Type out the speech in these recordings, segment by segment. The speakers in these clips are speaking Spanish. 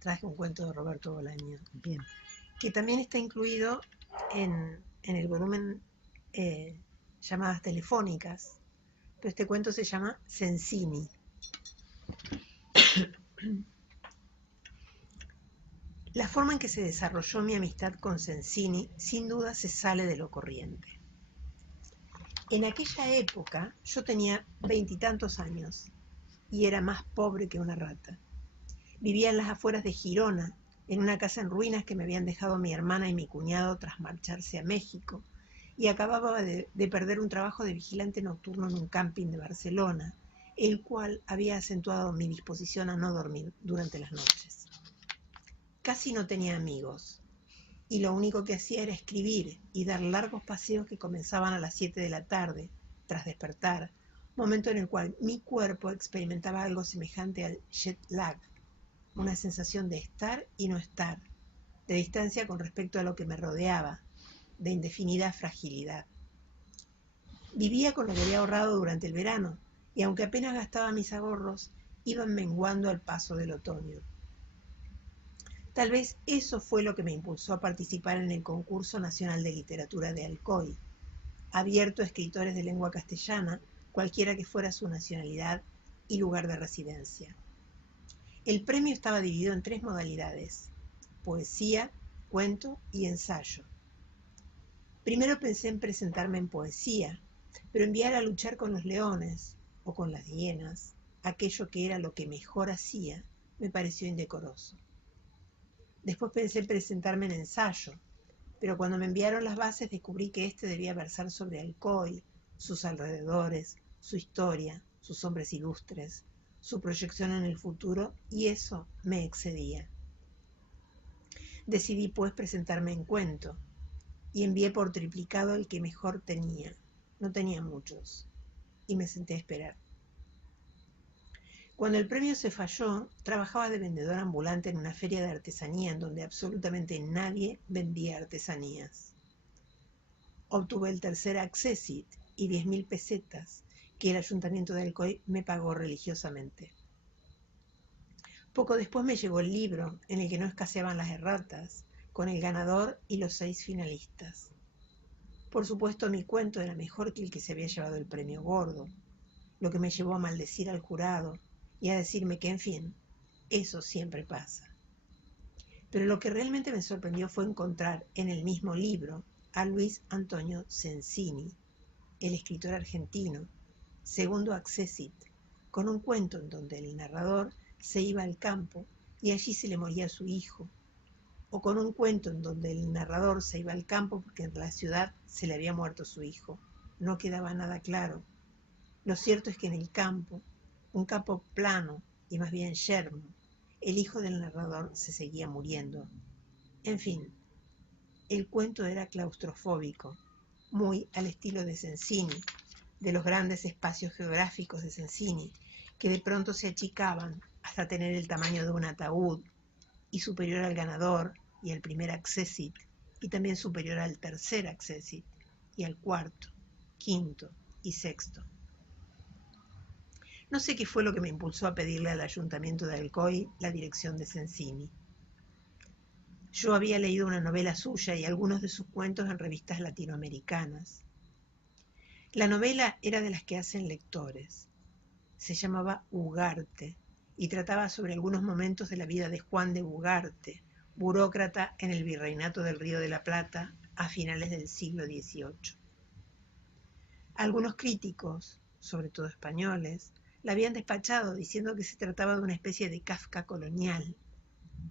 traje un cuento de Roberto Bolaño, Bien. que también está incluido en el volumen Llamadas Telefónicas, pero este cuento se llama Sensini. La forma en que se desarrolló mi amistad con Sensini sin duda se sale de lo corriente. En aquella época yo tenía 20 y tantos años y era más pobre que una rata. Vivía en las afueras de Girona, en una casa en ruinas que me habían dejado mi hermana y mi cuñado tras marcharse a México, y acababa de perder un trabajo de vigilante nocturno en un camping de Barcelona, el cual había acentuado mi disposición a no dormir durante las noches. Casi no tenía amigos, y lo único que hacía era escribir y dar largos paseos que comenzaban a las 7 de la tarde, tras despertar, momento en el cual mi cuerpo experimentaba algo semejante al jet lag, una sensación de estar y no estar, de distancia con respecto a lo que me rodeaba, de indefinida fragilidad. Vivía con lo que había ahorrado durante el verano, y aunque apenas gastaba mis ahorros, iban menguando al paso del otoño. Tal vez eso fue lo que me impulsó a participar en el Concurso Nacional de Literatura de Alcoy, abierto a escritores de lengua castellana, cualquiera que fuera su nacionalidad y lugar de residencia. El premio estaba dividido en 3 modalidades: poesía, cuento y ensayo. Primero pensé en presentarme en poesía, pero enviar a luchar con los leones o con las hienas, aquello que era lo que mejor hacía, me pareció indecoroso. Después pensé en presentarme en ensayo, pero cuando me enviaron las bases descubrí que este debía versar sobre Alcoy, sus alrededores, su historia, sus hombres ilustres, su proyección en el futuro, y eso me excedía. Decidí pues presentarme en cuento, y envié por triplicado el que mejor tenía. No tenía muchos, y me senté a esperar. Cuando el premio se falló, trabajaba de vendedor ambulante en una feria de artesanía en donde absolutamente nadie vendía artesanías. Obtuve el tercer accessit y 10.000 pesetas que el ayuntamiento de Alcoy me pagó religiosamente. Poco después me llegó el libro, en el que no escaseaban las erratas, con el ganador y los 6 finalistas. Por supuesto, mi cuento era mejor que el que se había llevado el premio gordo, lo que me llevó a maldecir al jurado y a decirme que, en fin, eso siempre pasa. Pero lo que realmente me sorprendió fue encontrar en el mismo libro a Luis Antonio Sensini, el escritor argentino, segundo accessit, con un cuento en donde el narrador se iba al campo y allí se le moría su hijo, o con un cuento en donde el narrador se iba al campo porque en la ciudad se le había muerto su hijo. No quedaba nada claro. Lo cierto es que en el campo, un campo plano y más bien yermo, el hijo del narrador se seguía muriendo. En fin, el cuento era claustrofóbico, muy al estilo de Sensini, de los grandes espacios geográficos de Sensini, que de pronto se achicaban hasta tener el tamaño de un ataúd, y superior al ganador y al primer accessit, y también superior al tercer accessit, y al cuarto, quinto y sexto. No sé qué fue lo que me impulsó a pedirle al ayuntamiento de Alcoy la dirección de Sensini. Yo había leído una novela suya y algunos de sus cuentos en revistas latinoamericanas. La novela era de las que hacen lectores. Se llamaba Ugarte y trataba sobre algunos momentos de la vida de Juan de Ugarte, burócrata en el virreinato del Río de la Plata a finales del siglo XVIII. Algunos críticos, sobre todo españoles, la habían despachado diciendo que se trataba de una especie de Kafka colonial,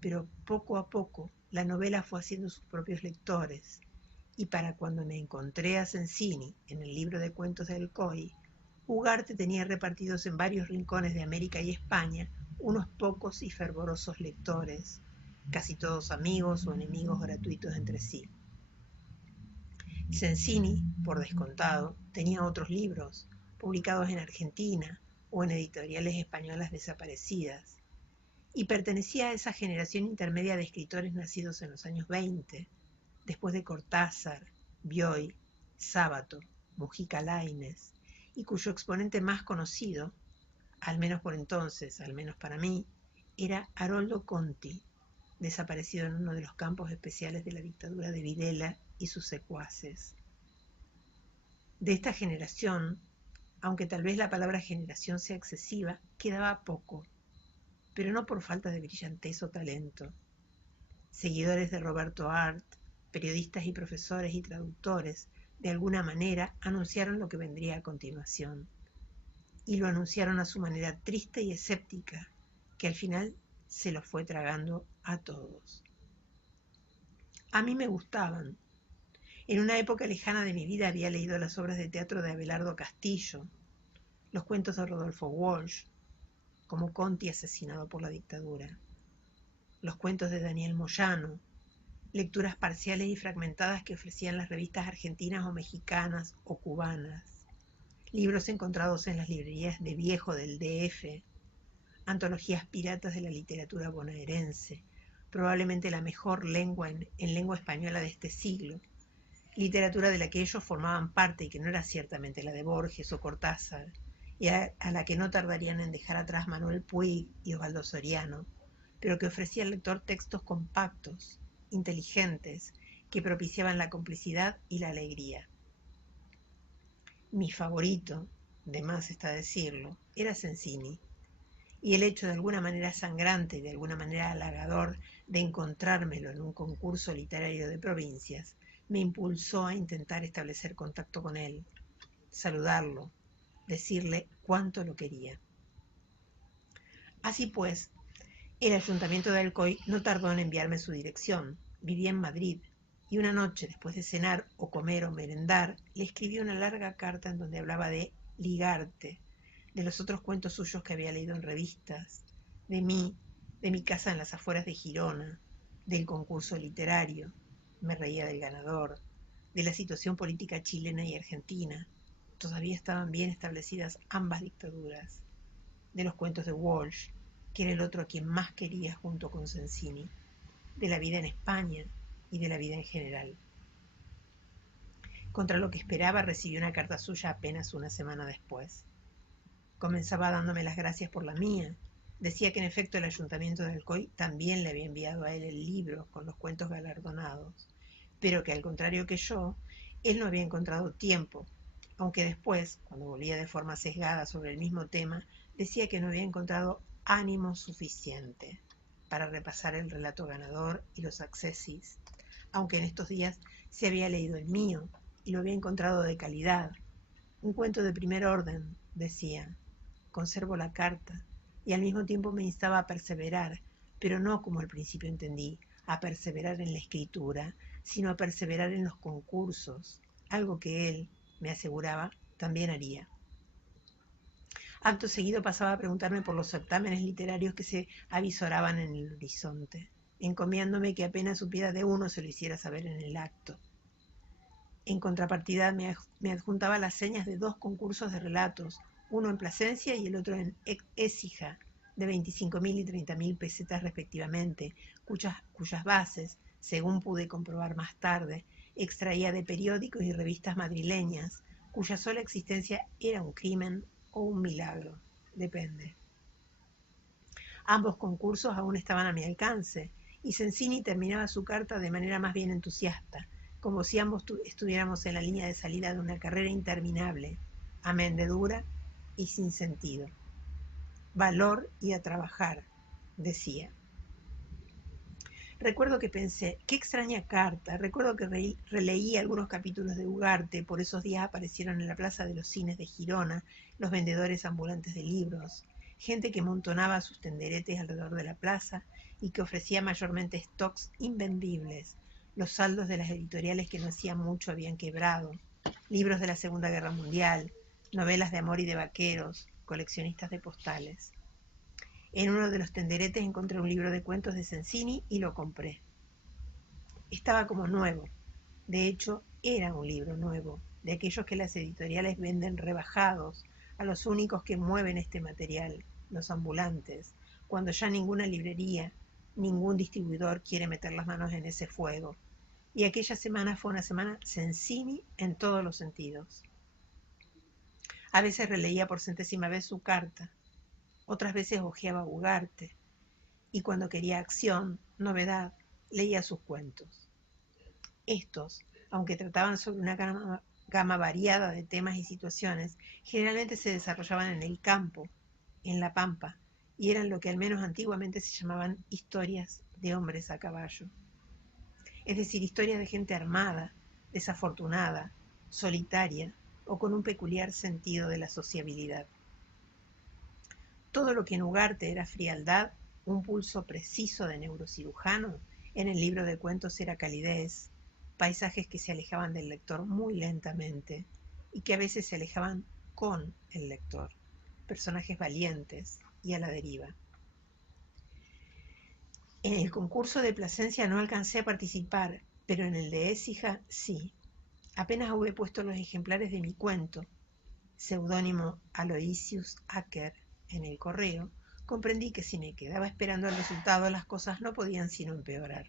pero poco a poco la novela fue haciendo sus propios lectores, y para cuando me encontré a Sensini en el libro de cuentos de Alcoy, Ugarte tenía repartidos en varios rincones de América y España unos pocos y fervorosos lectores, casi todos amigos o enemigos gratuitos entre sí. Sensini, por descontado, tenía otros libros, publicados en Argentina o en editoriales españolas desaparecidas, y pertenecía a esa generación intermedia de escritores nacidos en los años 20, después de Cortázar, Bioy, Sábato, Mujica Lainez, y cuyo exponente más conocido, al menos por entonces, al menos para mí, era Haroldo Conti, desaparecido en uno de los campos especiales de la dictadura de Videla y sus secuaces. De esta generación, aunque tal vez la palabra generación sea excesiva, quedaba poco, pero no por falta de brillantez o talento. Seguidores de Roberto Arlt, periodistas y profesores y traductores, de alguna manera anunciaron lo que vendría a continuación. Y lo anunciaron a su manera triste y escéptica, que al final se los fue tragando a todos. A mí me gustaban. En una época lejana de mi vida había leído las obras de teatro de Abelardo Castillo, los cuentos de Rodolfo Walsh, como Conti asesinado por la dictadura, los cuentos de Daniel Moyano, lecturas parciales y fragmentadas que ofrecían las revistas argentinas o mexicanas o cubanas, libros encontrados en las librerías de viejo del DF, antologías piratas de la literatura bonaerense, probablemente la mejor lengua en lengua española de este siglo, literatura de la que ellos formaban parte y que no era ciertamente la de Borges o Cortázar, y a la que no tardarían en dejar atrás Manuel Puig y Osvaldo Soriano, pero que ofrecía al lector textos compactos, inteligentes, que propiciaban la complicidad y la alegría. Mi favorito, de más está decirlo, era Sensini, y el hecho de alguna manera sangrante y de alguna manera halagador de encontrármelo en un concurso literario de provincias me impulsó a intentar establecer contacto con él, saludarlo, decirle cuánto lo quería. Así pues, el ayuntamiento de Alcoy no tardó en enviarme su dirección. Vivía en Madrid, y una noche, después de cenar o comer o merendar, le escribí una larga carta en donde hablaba de Ligarte, de los otros cuentos suyos que había leído en revistas, de mí, de mi casa en las afueras de Girona, del concurso literario, me reía del ganador, de la situación política chilena y argentina, todavía estaban bien establecidas ambas dictaduras, de los cuentos de Walsh, que era el otro a quien más quería junto con Sensini, de la vida en España y de la vida en general. Contra lo que esperaba, recibí una carta suya apenas una semana después. Comenzaba dándome las gracias por la mía. Decía que en efecto el ayuntamiento de Alcoy también le había enviado a él el libro con los cuentos galardonados, pero que al contrario que yo, él no había encontrado tiempo, aunque después, cuando volvía de forma sesgada sobre el mismo tema, decía que no había encontrado ánimo suficiente para repasar el relato ganador y los accesis, aunque en estos días se había leído el mío y lo había encontrado de calidad. Un cuento de primer orden, decía. Conservo la carta, y al mismo tiempo me instaba a perseverar, pero no como al principio entendí, a perseverar en la escritura, sino a perseverar en los concursos, algo que él, me aseguraba, también haría. Acto seguido pasaba a preguntarme por los certámenes literarios que se avisoraban en el horizonte, encomiándome que apenas supiera de uno se lo hiciera saber en el acto. En contrapartida me adjuntaba las señas de 2 concursos de relatos, uno en Plasencia y el otro en Écija, de 25.000 y 30.000 pesetas respectivamente, cuyas bases, según pude comprobar más tarde, extraía de periódicos y revistas madrileñas, cuya sola existencia era un crimen o un milagro, depende. Ambos concursos aún estaban a mi alcance, y Sensini terminaba su carta de manera más bien entusiasta, como si ambos estuviéramos en la línea de salida de una carrera interminable, amén de dura y sin sentido. Valor y a trabajar, decía. Recuerdo que pensé, qué extraña carta. Recuerdo que releí algunos capítulos de Ugarte. Por esos días aparecieron en la plaza de los cines de Girona los vendedores ambulantes de libros, gente que montonaba sus tenderetes alrededor de la plaza y que ofrecía mayormente stocks invendibles. Los saldos de las editoriales que no hacía mucho habían quebrado, libros de la Segunda Guerra Mundial, novelas de amor y de vaqueros, coleccionistas de postales. En uno de los tenderetes encontré un libro de cuentos de Sensini y lo compré. Estaba como nuevo. De hecho, era un libro nuevo, de aquellos que las editoriales venden rebajados a los únicos que mueven este material, los ambulantes, cuando ya ninguna librería, ningún distribuidor quiere meter las manos en ese fuego. Y aquella semana fue una semana Sensini en todos los sentidos. A veces releía por 100ª vez su carta, otras veces hojeaba Ugarte, y cuando quería acción, novedad, leía sus cuentos. Estos, aunque trataban sobre una gama variada de temas y situaciones, generalmente se desarrollaban en el campo, en la pampa, y eran lo que al menos antiguamente se llamaban historias de hombres a caballo. Es decir, historias de gente armada, desafortunada, solitaria o con un peculiar sentido de la sociabilidad. Todo lo que en Ugarte era frialdad, un pulso preciso de neurocirujano, en el libro de cuentos era calidez, paisajes que se alejaban del lector muy lentamente y que a veces se alejaban con el lector, personajes valientes y a la deriva. En el concurso de Plasencia no alcancé a participar, pero en el de Écija sí. Apenas hube puesto los ejemplares de mi cuento, seudónimo Aloysius Acker, en el correo, comprendí que si me quedaba esperando el resultado las cosas no podían sino empeorar.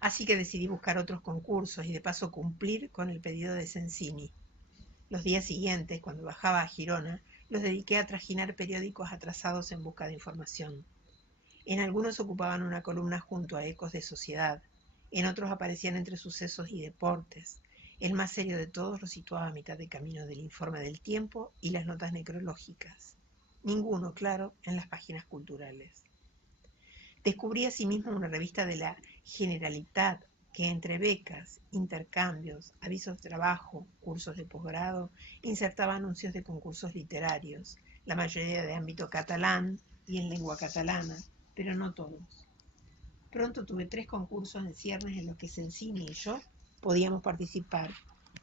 Así que decidí buscar otros concursos y de paso cumplir con el pedido de Sensini. Los días siguientes, cuando bajaba a Girona, los dediqué a trajinar periódicos atrasados en busca de información. En algunos ocupaban una columna junto a Ecos de Sociedad, en otros aparecían entre sucesos y deportes. El más serio de todos lo situaba a mitad de camino del informe del tiempo y las notas necrológicas. Ninguno, claro, en las páginas culturales. Descubrí asimismo una revista de la Generalitat que entre becas, intercambios, avisos de trabajo, cursos de posgrado, insertaba anuncios de concursos literarios, la mayoría de ámbito catalán y en lengua catalana, pero no todos. Pronto tuve 3 concursos en ciernes en los que Sensini y yo podíamos participar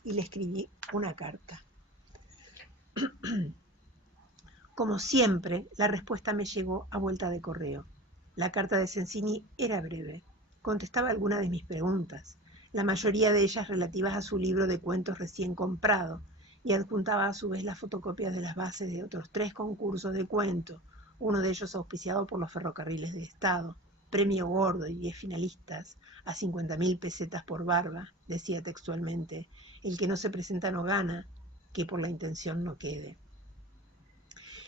y le escribí una carta. Como siempre, la respuesta me llegó a vuelta de correo. La carta de Sensini era breve. Contestaba algunas de mis preguntas, la mayoría de ellas relativas a su libro de cuentos recién comprado, y adjuntaba a su vez las fotocopias de las bases de otros 3 concursos de cuento, uno de ellos auspiciado por los ferrocarriles de Estado, premio gordo y 10 finalistas, a 50.000 pesetas por barba, decía textualmente, el que no se presenta no gana, que por la intención no quede.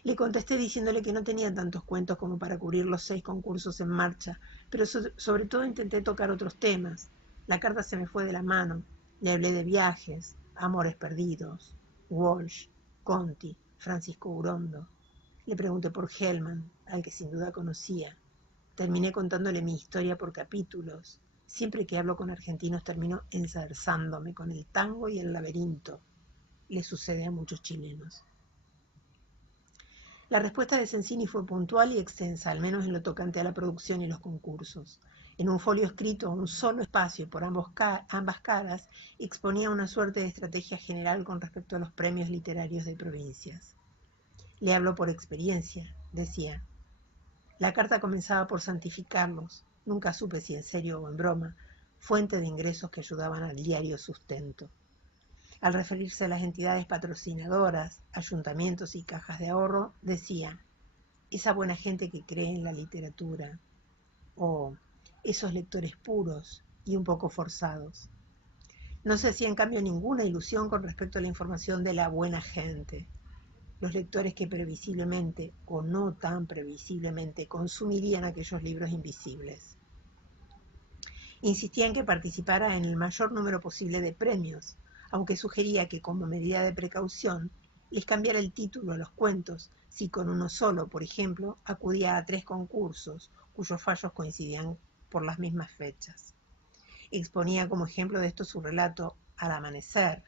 Le contesté diciéndole que no tenía tantos cuentos como para cubrir los 6 concursos en marcha, pero sobre todo intenté tocar otros temas. La carta se me fue de la mano. Le hablé de viajes, amores perdidos, Walsh, Conti, Francisco Urondo. Le pregunté por Hellman, al que sin duda conocía. Terminé contándole mi historia por capítulos. Siempre que hablo con argentinos termino enzarzándome con el tango y el laberinto. Le sucede a muchos chilenos. La respuesta de Sensini fue puntual y extensa, al menos en lo tocante a la producción y los concursos. En un folio escrito a un solo espacio y por ambas caras, exponía una suerte de estrategia general con respecto a los premios literarios de provincias. Le hablo por experiencia, decía. La carta comenzaba por santificarlos, nunca supe si en serio o en broma, fuente de ingresos que ayudaban al diario sustento. Al referirse a las entidades patrocinadoras, ayuntamientos y cajas de ahorro, decía, esa buena gente que cree en la literatura, o esos lectores puros y un poco forzados. No se hacía en cambio ninguna ilusión con respecto a la información de la buena gente, los lectores que previsiblemente o no tan previsiblemente consumirían aquellos libros invisibles. Insistía en que participara en el mayor número posible de premios, aunque sugería que como medida de precaución les cambiara el título a los cuentos si con uno solo, por ejemplo, acudía a 3 concursos cuyos fallos coincidían por las mismas fechas. Exponía como ejemplo de esto su relato Al amanecer,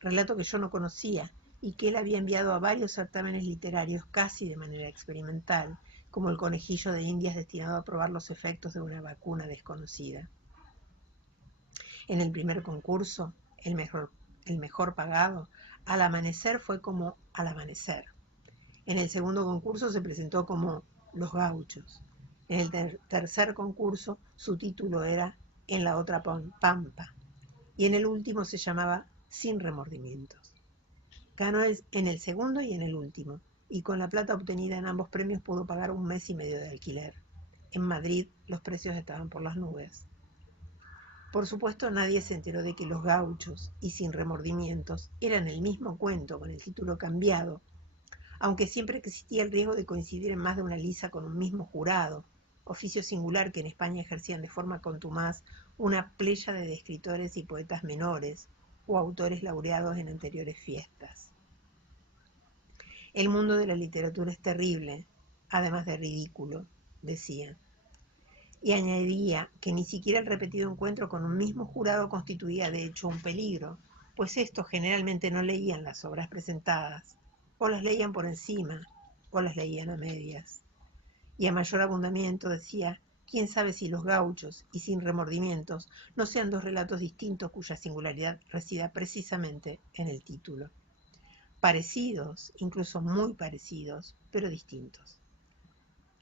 relato que yo no conocía y que él había enviado a varios certámenes literarios casi de manera experimental, como el conejillo de Indias destinado a probar los efectos de una vacuna desconocida. En el primer concurso, el mejor pagado, Al amanecer fue como Al amanecer. En el segundo concurso se presentó como Los gauchos. En el tercer concurso su título era En la otra pampa. Y en el último se llamaba Sin remordimientos. Ganó en el segundo y en el último, y con la plata obtenida en ambos premios pudo pagar 1 mes y medio de alquiler. En Madrid los precios estaban por las nubes. Por supuesto, nadie se enteró de que Los gauchos y Sin remordimientos eran el mismo cuento con el título cambiado, aunque siempre existía el riesgo de coincidir en más de una liza con un mismo jurado, oficio singular que en España ejercían de forma contumaz una pléyade de escritores y poetas menores o autores laureados en anteriores fiestas. El mundo de la literatura es terrible, además de ridículo, decía. Y añadía que ni siquiera el repetido encuentro con un mismo jurado constituía de hecho un peligro, pues estos generalmente no leían las obras presentadas, o las leían por encima, o las leían a medias. Y a mayor abundamiento decía, quién sabe si los gauchos, y sin remordimientos, no sean dos relatos distintos cuya singularidad resida precisamente en el título. Parecidos, incluso muy parecidos, pero distintos.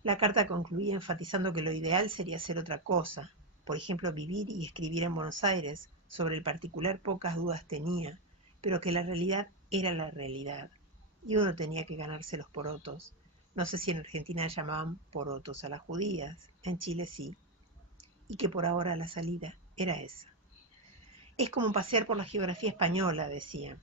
La carta concluía enfatizando que lo ideal sería hacer otra cosa, por ejemplo vivir y escribir en Buenos Aires, sobre el particular pocas dudas tenía, pero que la realidad era la realidad, y uno tenía que ganarse los porotos. No sé si en Argentina llamaban porotos a las judías, en Chile sí, y que por ahora la salida era esa. Es como pasear por la geografía española, decía.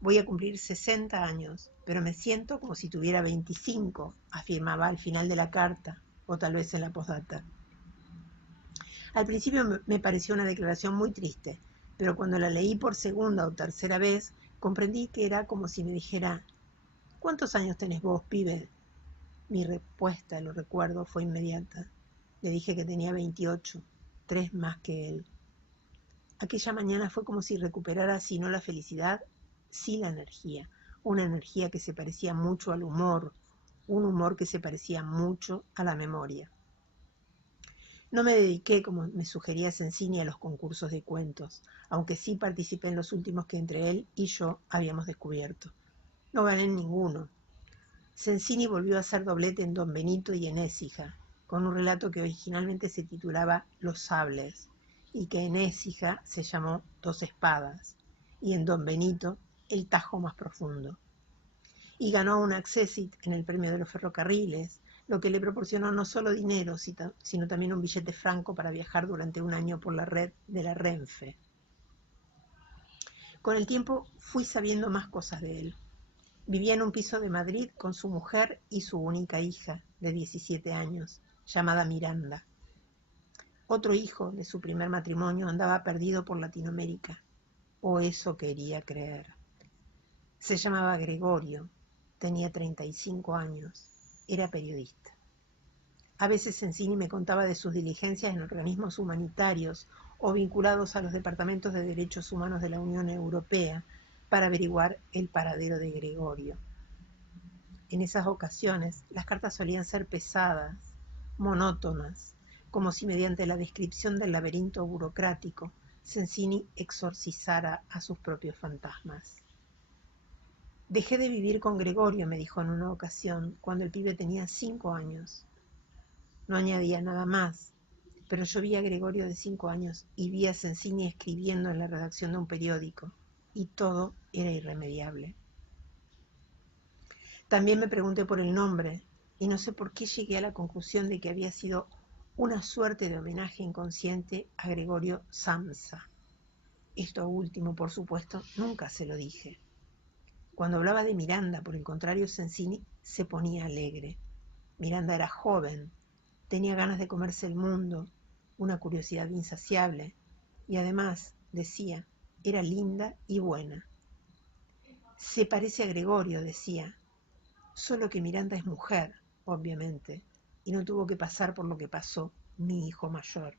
Voy a cumplir 60 años, pero me siento como si tuviera 25, afirmaba al final de la carta, o tal vez en la postdata. Al principio me pareció una declaración muy triste, pero cuando la leí por segunda o tercera vez, comprendí que era como si me dijera, ¿cuántos años tenés vos, pibe? Mi respuesta, lo recuerdo, fue inmediata. Le dije que tenía 28, 3 más que él. Aquella mañana fue como si recuperara, si no la felicidad, sí la energía, una energía que se parecía mucho al humor, un humor que se parecía mucho a la memoria. No me dediqué, como me sugería Sensini, a los concursos de cuentos, aunque sí participé en los últimos que entre él y yo habíamos descubierto. No gané en ninguno. Sensini volvió a hacer doblete en Don Benito y en Écija, con un relato que originalmente se titulaba Los sables, y que en Écija se llamó Dos espadas, y en Don Benito El tajo más profundo. Y ganó un accessit en el premio de los ferrocarriles, lo que le proporcionó no solo dinero, sino también un billete franco para viajar durante un año por la red de la Renfe. Con el tiempo fui sabiendo más cosas de él. Vivía en un piso de Madrid con su mujer y su única hija, de 17 años, llamada Miranda. Otro hijo de su primer matrimonio andaba perdido por Latinoamérica, o eso quería creer. Se llamaba Gregorio, tenía 35 años, era periodista. A veces Sensini me contaba de sus diligencias en organismos humanitarios o vinculados a los departamentos de derechos humanos de la Unión Europea para averiguar el paradero de Gregorio. En esas ocasiones, las cartas solían ser pesadas, monótonas, como si mediante la descripción del laberinto burocrático, Sensini exorcizara a sus propios fantasmas. Dejé de vivir con Gregorio, me dijo en una ocasión, cuando el pibe tenía 5 años. No añadía nada más, pero yo vi a Gregorio de 5 años y vi a Sensini escribiendo en la redacción de un periódico, y todo era irremediable. También me pregunté por el nombre, y no sé por qué llegué a la conclusión de que había sido una suerte de homenaje inconsciente a Gregorio Samsa. Esto último, por supuesto, nunca se lo dije. Cuando hablaba de Miranda, por el contrario, Sensini se ponía alegre. Miranda era joven, tenía ganas de comerse el mundo, una curiosidad insaciable, y además, decía, era linda y buena. Se parece a Gregorio, decía, solo que Miranda es mujer, obviamente, y no tuvo que pasar por lo que pasó mi hijo mayor.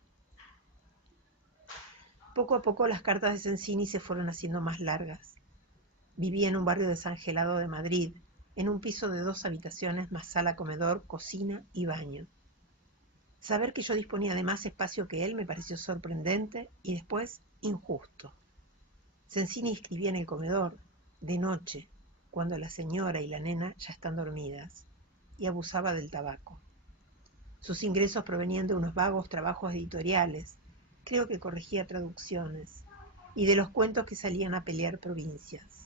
Poco a poco las cartas de Sensini se fueron haciendo más largas. Vivía en un barrio desangelado de Madrid, en un piso de 2 habitaciones más sala, comedor, cocina y baño. Saber que yo disponía de más espacio que él me pareció sorprendente y después injusto. Sensini escribía en el comedor, de noche, cuando la señora y la nena ya están dormidas, y abusaba del tabaco. Sus ingresos provenían de unos vagos trabajos editoriales, creo que corregía traducciones, y de los cuentos que salían a pelear provincias.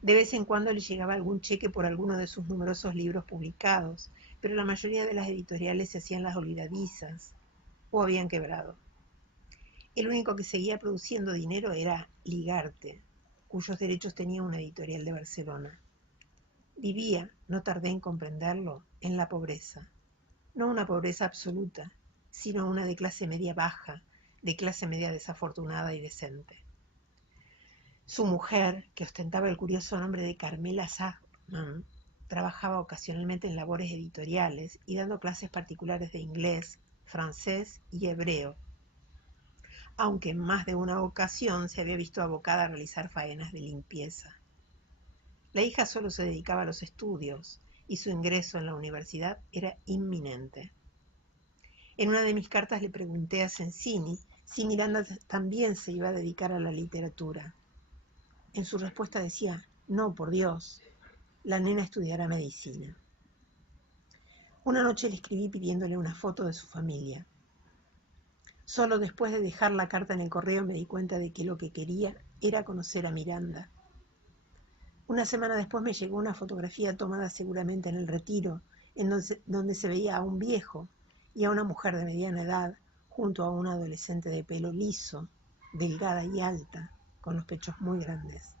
De vez en cuando le llegaba algún cheque por alguno de sus numerosos libros publicados, pero la mayoría de las editoriales se hacían las olvidadizas o habían quebrado. El único que seguía produciendo dinero era Ligarte, cuyos derechos tenía una editorial de Barcelona. Vivía, no tardé en comprenderlo, en la pobreza. No una pobreza absoluta, sino una de clase media baja, de clase media desafortunada y decente. Su mujer, que ostentaba el curioso nombre de Carmela Sachman, trabajaba ocasionalmente en labores editoriales y dando clases particulares de inglés, francés y hebreo, aunque en más de una ocasión se había visto abocada a realizar faenas de limpieza. La hija solo se dedicaba a los estudios y su ingreso en la universidad era inminente. En una de mis cartas le pregunté a Sensini si Miranda también se iba a dedicar a la literatura. En su respuesta decía: no, por Dios, la nena estudiará medicina. Una noche le escribí pidiéndole una foto de su familia. Solo después de dejar la carta en el correo me di cuenta de que lo que quería era conocer a Miranda. Una semana después me llegó una fotografía tomada seguramente en el Retiro, en donde se veía a un viejo y a una mujer de mediana edad junto a una adolescente de pelo liso, delgada y alta, con los pechos muy grandes.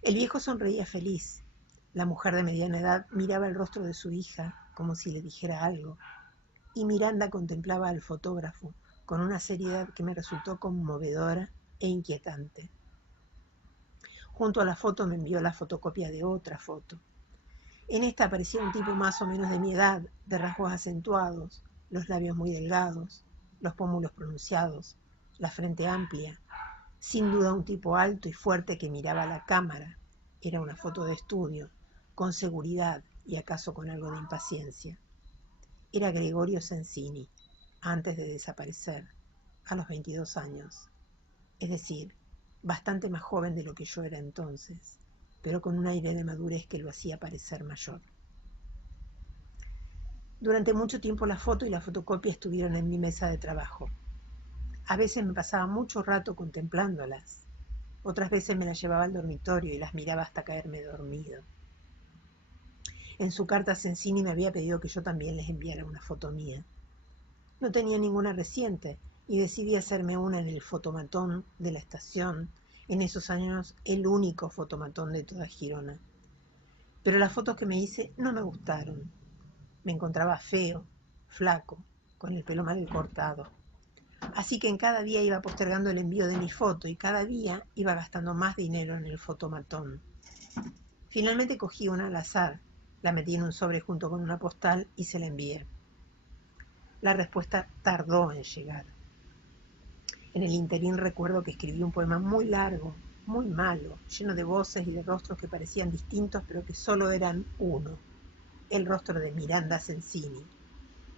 El viejo sonreía feliz. La mujer de mediana edad miraba el rostro de su hija como si le dijera algo, y Miranda contemplaba al fotógrafo con una seriedad que me resultó conmovedora e inquietante. Junto a la foto me envió la fotocopia de otra foto. En esta aparecía un tipo más o menos de mi edad, de rasgos acentuados, los labios muy delgados, los pómulos pronunciados, la frente amplia. Sin duda un tipo alto y fuerte que miraba a la cámara. Era una foto de estudio, con seguridad y acaso con algo de impaciencia. Era Gregorio Sensini, antes de desaparecer, a los 22 años. Es decir, bastante más joven de lo que yo era entonces, pero con un aire de madurez que lo hacía parecer mayor. Durante mucho tiempo la foto y la fotocopia estuvieron en mi mesa de trabajo. A veces me pasaba mucho rato contemplándolas. Otras veces me las llevaba al dormitorio y las miraba hasta caerme dormido. En su carta Sensini me había pedido que yo también les enviara una foto mía. No tenía ninguna reciente y decidí hacerme una en el fotomatón de la estación, en esos años el único fotomatón de toda Girona. Pero las fotos que me hice no me gustaron. Me encontraba feo, flaco, con el pelo mal cortado. Así que en cada día iba postergando el envío de mi foto y cada día iba gastando más dinero en el fotomatón. Finalmente cogí una al azar, la metí en un sobre junto con una postal y se la envié. La respuesta tardó en llegar. En el interín recuerdo que escribí un poema muy largo, muy malo, lleno de voces y de rostros que parecían distintos pero que solo eran uno, el rostro de Miranda Sensini,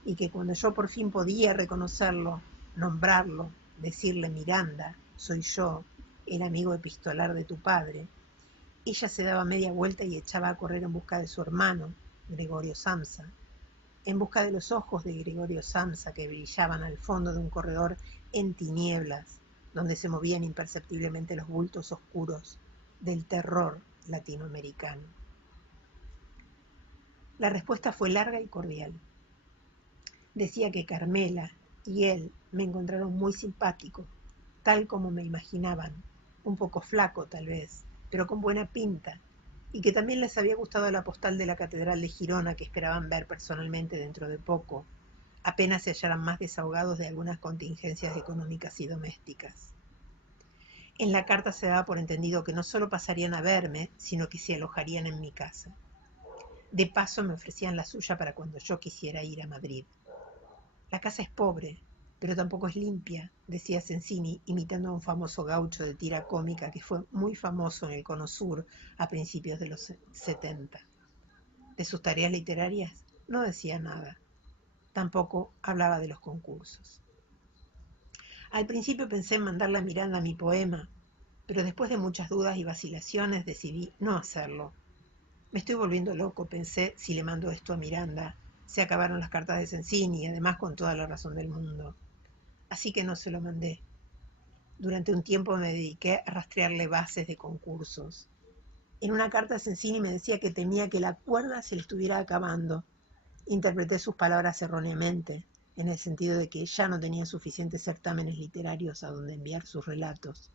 y que cuando yo por fin podía reconocerlo, nombrarlo, decirle: Miranda, soy yo, el amigo epistolar de tu padre, ella se daba media vuelta y echaba a correr en busca de su hermano, Gregorio Samsa, en busca de los ojos de Gregorio Samsa que brillaban al fondo de un corredor en tinieblas, donde se movían imperceptiblemente los bultos oscuros del terror latinoamericano. La respuesta fue larga y cordial. Decía que Carmela y él me encontraron muy simpático, tal como me imaginaban, un poco flaco tal vez, pero con buena pinta, y que también les había gustado la postal de la Catedral de Girona que esperaban ver personalmente dentro de poco, apenas se hallaran más desahogados de algunas contingencias económicas y domésticas. En la carta se daba por entendido que no solo pasarían a verme, sino que se alojarían en mi casa. De paso me ofrecían la suya para cuando yo quisiera ir a Madrid. La casa es pobre, pero tampoco es limpia, decía Sensini, imitando a un famoso gaucho de tira cómica que fue muy famoso en el Cono Sur a principios de los 70. De sus tareas literarias no decía nada. Tampoco hablaba de los concursos. Al principio pensé en mandarle a Miranda mi poema, pero después de muchas dudas y vacilaciones decidí no hacerlo. Me estoy volviendo loco, pensé, si le mando esto a Miranda. Se acabaron las cartas de Sensini y además con toda la razón del mundo. Así que no se lo mandé. Durante un tiempo me dediqué a rastrearle bases de concursos. En una carta Sensini me decía que temía que la cuerda se le estuviera acabando. Interpreté sus palabras erróneamente, en el sentido de que ya no tenía suficientes certámenes literarios a donde enviar sus relatos.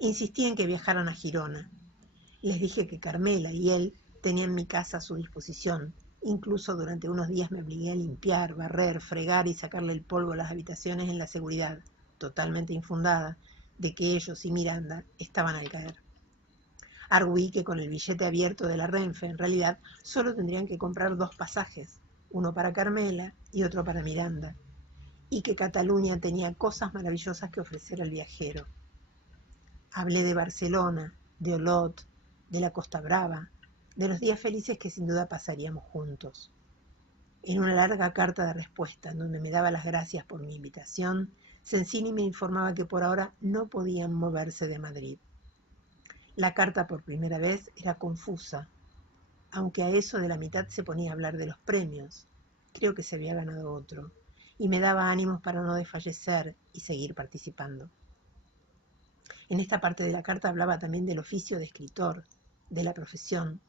Insistí en que viajaran a Girona, Les dije que Carmela y él tenían mi casa a su disposición. Incluso durante unos días me obligué a limpiar, barrer, fregar y sacarle el polvo a las habitaciones en la seguridad, totalmente infundada, de que ellos y Miranda estaban al caer. Arguí que con el billete abierto de la Renfe, en realidad, solo tendrían que comprar 2 pasajes, uno para Carmela y otro para Miranda, y que Cataluña tenía cosas maravillosas que ofrecer al viajero. Hablé de Barcelona, de Olot, de la Costa Brava, de los días felices que sin duda pasaríamos juntos. En una larga carta de respuesta, en donde me daba las gracias por mi invitación, Sensini me informaba que por ahora no podían moverse de Madrid. La carta por primera vez era confusa, aunque a eso de la mitad se ponía a hablar de los premios. Creo que se había ganado otro, y me daba ánimos para no desfallecer y seguir participando. En esta parte de la carta hablaba también del oficio de escritor, de la profesión,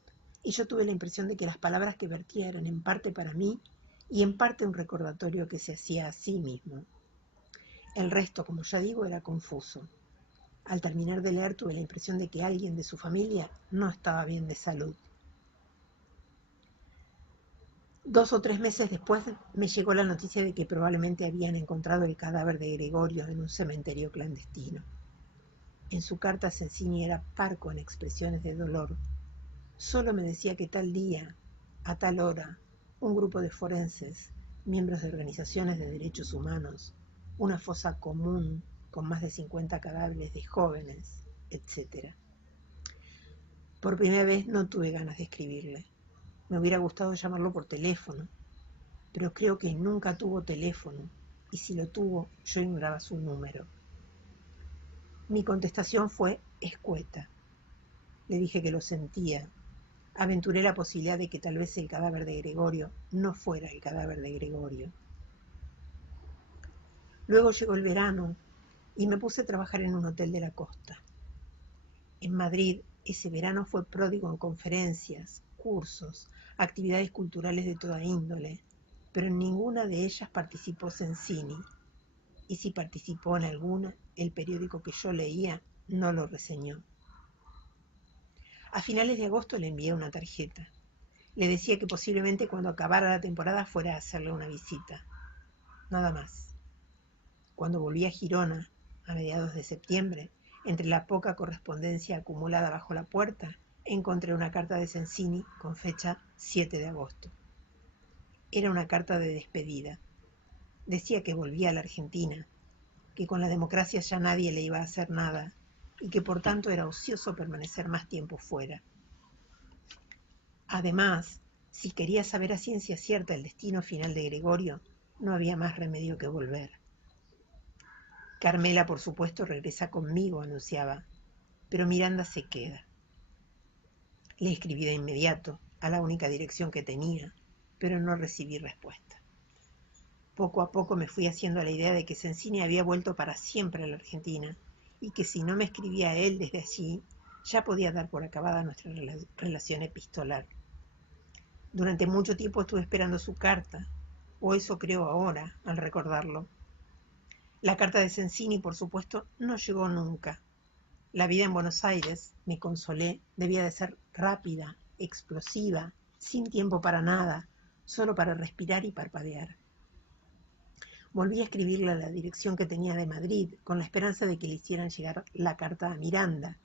y yo tuve la impresión de que las palabras que vertía eran en parte para mí y en parte un recordatorio que se hacía a sí mismo. El resto, como ya digo, era confuso. Al terminar de leer tuve la impresión de que alguien de su familia no estaba bien de salud. 2 o 3 meses después me llegó la noticia de que probablemente habían encontrado el cadáver de Gregorio en un cementerio clandestino. En su carta Sensini era parco en expresiones de dolor. Solo me decía que tal día, a tal hora, un grupo de forenses, miembros de organizaciones de derechos humanos, una fosa común con más de 50 cadáveres de jóvenes, etc. Por primera vez no tuve ganas de escribirle. Me hubiera gustado llamarlo por teléfono, pero creo que nunca tuvo teléfono, y si lo tuvo, yo ignoraba su número. Mi contestación fue escueta. Le dije que lo sentía. Aventuré la posibilidad de que tal vez el cadáver de Gregorio no fuera el cadáver de Gregorio. Luego llegó el verano y me puse a trabajar en un hotel de la costa. En Madrid, ese verano fue pródigo en conferencias, cursos, actividades culturales de toda índole, pero en ninguna de ellas participó Sensini, y si participó en alguna, el periódico que yo leía no lo reseñó. A finales de agosto le envié una tarjeta. Le decía que posiblemente cuando acabara la temporada fuera a hacerle una visita. Nada más. Cuando volví a Girona, a mediados de septiembre, entre la poca correspondencia acumulada bajo la puerta, encontré una carta de Sensini con fecha 7 de agosto. Era una carta de despedida. Decía que volvía a la Argentina, que con la democracia ya nadie le iba a hacer nada y que por tanto era ocioso permanecer más tiempo fuera. Además, si quería saber a ciencia cierta el destino final de Gregorio, no había más remedio que volver. Carmela, por supuesto, regresa conmigo, anunciaba, pero Miranda se queda. Le escribí de inmediato, a la única dirección que tenía, pero no recibí respuesta. Poco a poco me fui haciendo a la idea de que Sensini había vuelto para siempre a la Argentina y que si no me escribía a él desde allí, ya podía dar por acabada nuestra relación epistolar. Durante mucho tiempo estuve esperando su carta, o eso creo ahora, al recordarlo. La carta de Sensini, por supuesto, no llegó nunca. La vida en Buenos Aires, me consolé, debía de ser rápida, explosiva, sin tiempo para nada, solo para respirar y parpadear. Volví a escribirle a la dirección que tenía de Madrid, con la esperanza de que le hicieran llegar la carta a Miranda,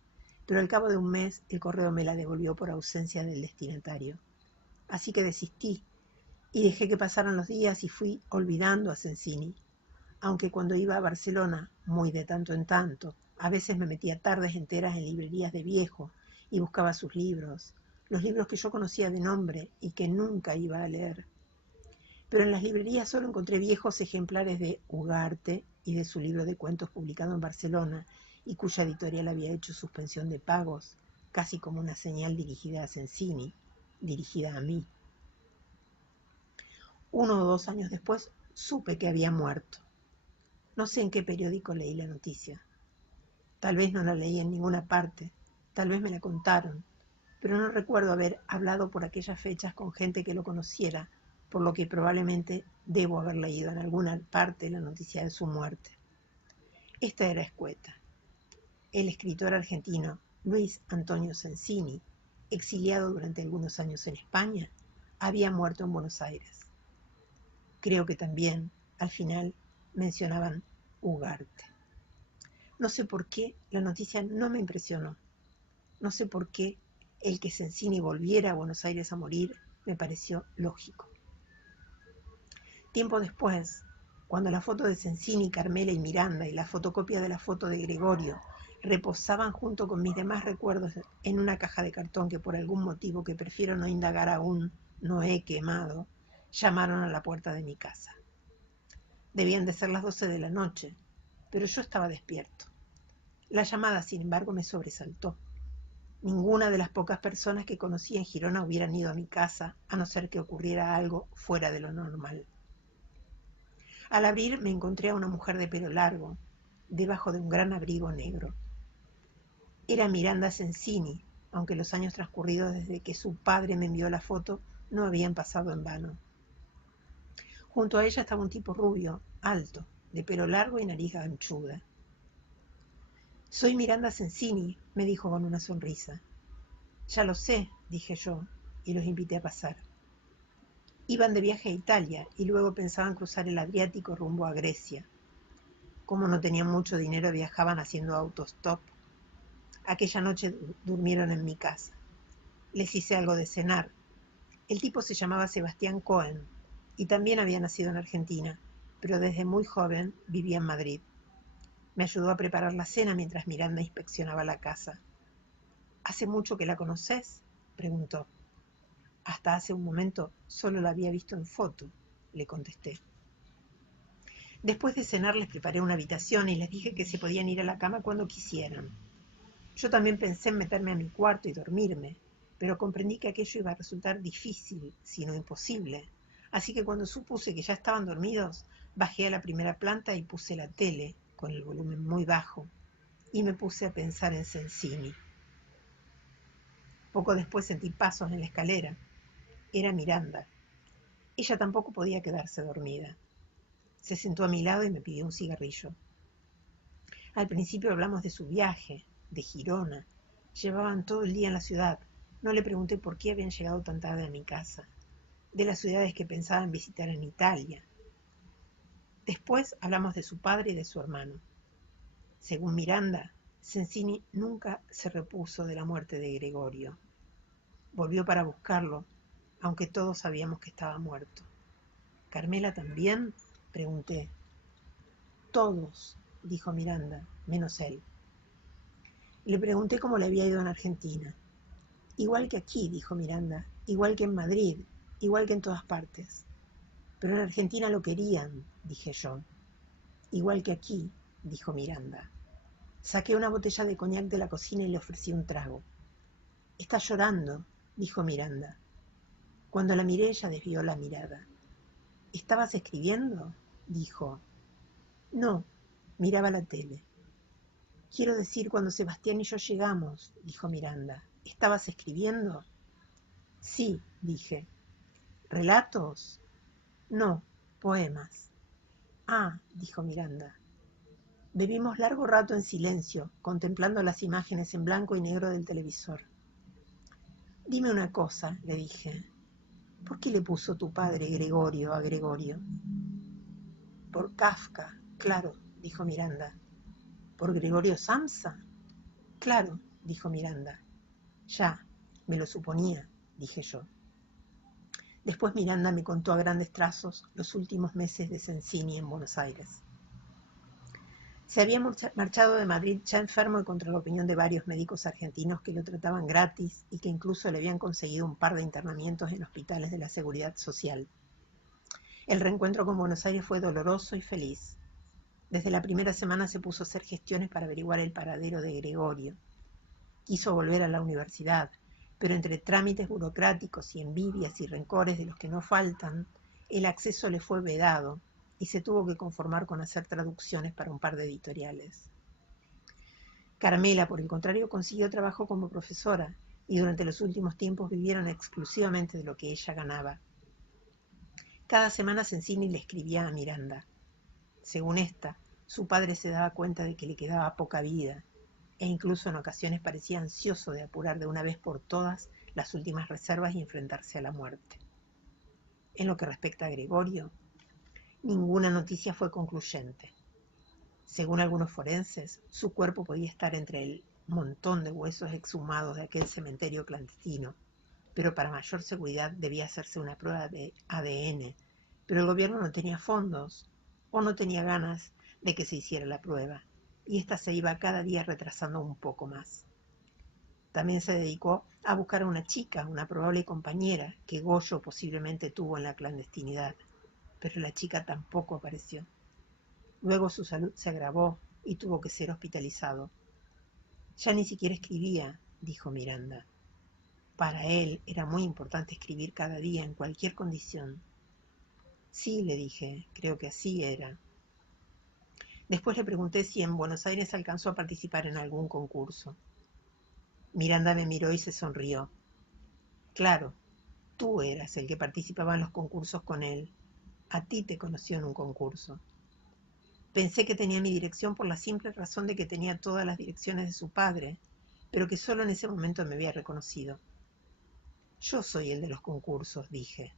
pero al cabo de un mes el correo me la devolvió por ausencia del destinatario. Así que desistí y dejé que pasaran los días y fui olvidando a Sensini, aunque cuando iba a Barcelona, muy de tanto en tanto, a veces me metía tardes enteras en librerías de viejo y buscaba sus libros, los libros que yo conocía de nombre y que nunca iba a leer. Pero en las librerías solo encontré viejos ejemplares de Ugarte y de su libro de cuentos publicado en Barcelona y cuya editorial había hecho suspensión de pagos, casi como una señal dirigida a Sensini, dirigida a mí. 1 o 2 años después supe que había muerto. No sé en qué periódico leí la noticia. Tal vez no la leí en ninguna parte, tal vez me la contaron, pero no recuerdo haber hablado por aquellas fechas con gente que lo conociera, por lo que probablemente debo haber leído en alguna parte la noticia de su muerte. Esta era escueta. El escritor argentino Luis Antonio Sensini, exiliado durante algunos años en España, había muerto en Buenos Aires. Creo que también, al final, mencionaban Ugarte. No sé por qué la noticia no me impresionó. No sé por qué el que Sensini volviera a Buenos Aires a morir me pareció lógico. Tiempo después, cuando la foto de Sensini, Carmela y Miranda y la fotocopia de la foto de Gregorio reposaban junto con mis demás recuerdos en una caja de cartón que por algún motivo que prefiero no indagar aún no he quemado, llamaron a la puerta de mi casa. Debían de ser las 12 de la noche, pero yo estaba despierto. La llamada, sin embargo, me sobresaltó. Ninguna de las pocas personas que conocí en Girona hubieran ido a mi casa, a no ser que ocurriera algo fuera de lo normal. Al abrir me encontré a una mujer de pelo largo, debajo de un gran abrigo negro. Era Miranda Sensini, aunque los años transcurridos desde que su padre me envió la foto no habían pasado en vano. Junto a ella estaba un tipo rubio, alto, de pelo largo y nariz ganchuda. «Soy Miranda Sensini», me dijo con una sonrisa. «Ya lo sé», dije yo, y los invité a pasar. Iban de viaje a Italia y luego pensaban cruzar el Adriático rumbo a Grecia. Como no tenían mucho dinero, viajaban haciendo autostop. Aquella noche durmieron en mi casa. Les hice algo de cenar. El tipo se llamaba Sebastián Cohen y también había nacido en Argentina, pero desde muy joven vivía en Madrid. Me ayudó a preparar la cena mientras Miranda inspeccionaba la casa. «¿Hace mucho que la conoces?», preguntó. «Hasta hace un momento solo la había visto en foto», le contesté. Después de cenar les preparé una habitación y les dije que se podían ir a la cama cuando quisieran. Yo también pensé en meterme a mi cuarto y dormirme, pero comprendí que aquello iba a resultar difícil, si no imposible. Así que cuando supuse que ya estaban dormidos, bajé a la primera planta y puse la tele, con el volumen muy bajo, y me puse a pensar en Sensini. Poco después sentí pasos en la escalera. Era Miranda. Ella tampoco podía quedarse dormida. Se sentó a mi lado y me pidió un cigarrillo. Al principio hablamos de su viaje, de Girona. Llevaban todo el día en la ciudad. No le pregunté por qué habían llegado tan tarde a mi casa. De las ciudades que pensaban visitar en Italia. Después hablamos de su padre y de su hermano. Según Miranda, Sensini nunca se repuso de la muerte de Gregorio. Volvió para buscarlo, aunque todos sabíamos que estaba muerto. ¿Carmela también?, pregunté. Todos, dijo Miranda, menos él. Le pregunté cómo le había ido en Argentina. Igual que aquí, dijo Miranda, igual que en Madrid, igual que en todas partes. Pero en Argentina lo querían, dije yo. Igual que aquí, dijo Miranda. Saqué una botella de coñac de la cocina y le ofrecí un trago. Está llorando, dijo Miranda. Cuando la miré, ella desvió la mirada. ¿Estabas escribiendo?, dijo. No, miraba la tele. Quiero decir, cuando Sebastián y yo llegamos, dijo Miranda. ¿Estabas escribiendo? Sí, dije. ¿Relatos? No, poemas. Ah, dijo Miranda. Bebimos largo rato en silencio, contemplando las imágenes en blanco y negro del televisor. Dime una cosa, le dije. ¿Por qué le puso tu padre Gregorio a Gregorio? Por Kafka, claro, dijo Miranda. ¿Por Gregorio Samsa? Claro, dijo Miranda. Ya, me lo suponía, dije yo. Después Miranda me contó a grandes trazos los últimos meses de Sensini en Buenos Aires. Se había marchado de Madrid ya enfermo y contra la opinión de varios médicos argentinos que lo trataban gratis y que incluso le habían conseguido un par de internamientos en hospitales de la Seguridad Social. El reencuentro con Buenos Aires fue doloroso y feliz. Desde la primera semana se puso a hacer gestiones para averiguar el paradero de Gregorio. Quiso volver a la universidad, pero entre trámites burocráticos y envidias y rencores de los que no faltan, el acceso le fue vedado y se tuvo que conformar con hacer traducciones para un par de editoriales. Carmela, por el contrario, consiguió trabajo como profesora y durante los últimos tiempos vivieron exclusivamente de lo que ella ganaba. Cada semana Sensini le escribía a Miranda. Según esta, su padre se daba cuenta de que le quedaba poca vida. e incluso en ocasiones parecía ansioso de apurar de una vez por todas las últimas reservas y enfrentarse a la muerte. En lo que respecta a Gregorio, ninguna noticia fue concluyente. Según algunos forenses, su cuerpo podía estar entre el montón de huesos exhumados de aquel cementerio clandestino, pero para mayor seguridad debía hacerse una prueba de ADN, pero el gobierno no tenía fondos o no tenía ganas de que se hiciera la prueba, y ésta se iba cada día retrasando un poco más. También se dedicó a buscar a una chica, una probable compañera, que Goyo posiblemente tuvo en la clandestinidad, pero la chica tampoco apareció. Luego su salud se agravó y tuvo que ser hospitalizado. Ya ni siquiera escribía, dijo Miranda. Para él era muy importante escribir cada día en cualquier condición. Sí, le dije, creo que así era. Después le pregunté si en Buenos Aires alcanzó a participar en algún concurso. Miranda me miró y se sonrió. Claro, tú eras el que participaba en los concursos con él. A ti te conoció en un concurso. Pensé que tenía mi dirección por la simple razón de que tenía todas las direcciones de su padre, pero que solo en ese momento me había reconocido. Yo soy el de los concursos, dije.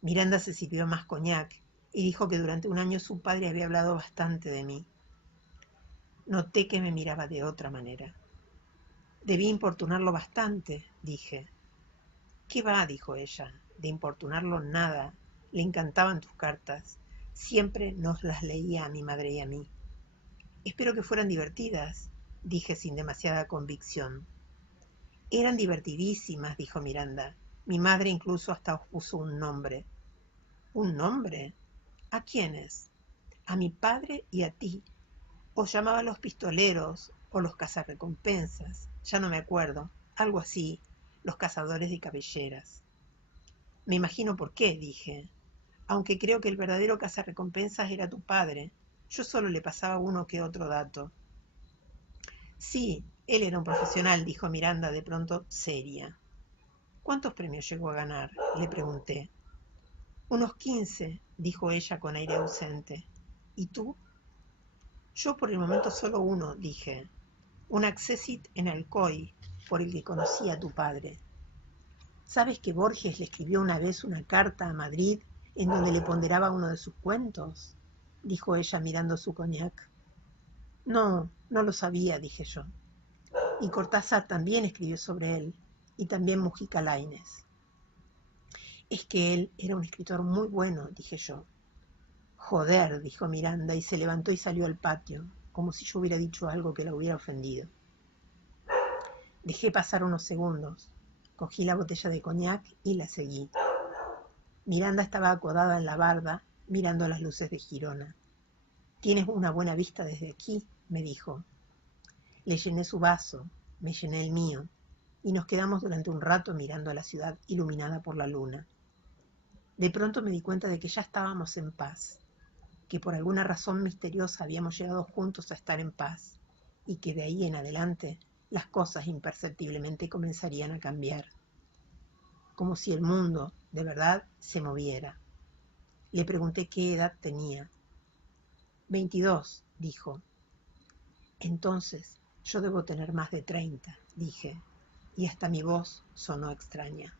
Miranda se sirvió más coñac y dijo que durante un año su padre había hablado bastante de mí. Noté que me miraba de otra manera. Debí importunarlo bastante, dije. ¿Qué va?, dijo ella. De importunarlo nada. Le encantaban tus cartas. Siempre nos las leía a mi madre y a mí. Espero que fueran divertidas, dije sin demasiada convicción. Eran divertidísimas, dijo Miranda. Mi madre incluso hasta os puso un nombre. ¿Un nombre? ¿A quiénes? A mi padre y a ti. Os llamaba los pistoleros o los cazarrecompensas, ya no me acuerdo, algo así, los cazadores de cabelleras. Me imagino por qué, dije, aunque creo que el verdadero cazarrecompensas era tu padre. Yo solo le pasaba uno que otro dato. Sí, él era un profesional, dijo Miranda de pronto seria. ¿Cuántos premios llegó a ganar?, le pregunté. Unos 15, dijo ella con aire ausente. ¿Y tú? Yo por el momento solo uno, dije. Un accessit en Alcoy, por el que conocí a tu padre. ¿Sabes que Borges le escribió una vez una carta a Madrid en donde le ponderaba uno de sus cuentos?, dijo ella mirando su coñac. No, no lo sabía, dije yo. Y Cortázar también escribió sobre él, y también Mujica Lainez. Es que él era un escritor muy bueno, dije yo. Joder, dijo Miranda, y se levantó y salió al patio, como si yo hubiera dicho algo que la hubiera ofendido. Dejé pasar unos segundos, cogí la botella de coñac y la seguí. Miranda estaba acodada en la barda, mirando las luces de Girona. «Tienes una buena vista desde aquí», me dijo. Le llené su vaso, me llené el mío, y nos quedamos durante un rato mirando a la ciudad iluminada por la luna. De pronto me di cuenta de que ya estábamos en paz, que por alguna razón misteriosa habíamos llegado juntos a estar en paz, y que de ahí en adelante las cosas imperceptiblemente comenzarían a cambiar. Como si el mundo, de verdad, se moviera. Le pregunté qué edad tenía. 22, dijo. Entonces, yo debo tener más de 30, dije, y hasta mi voz sonó extraña.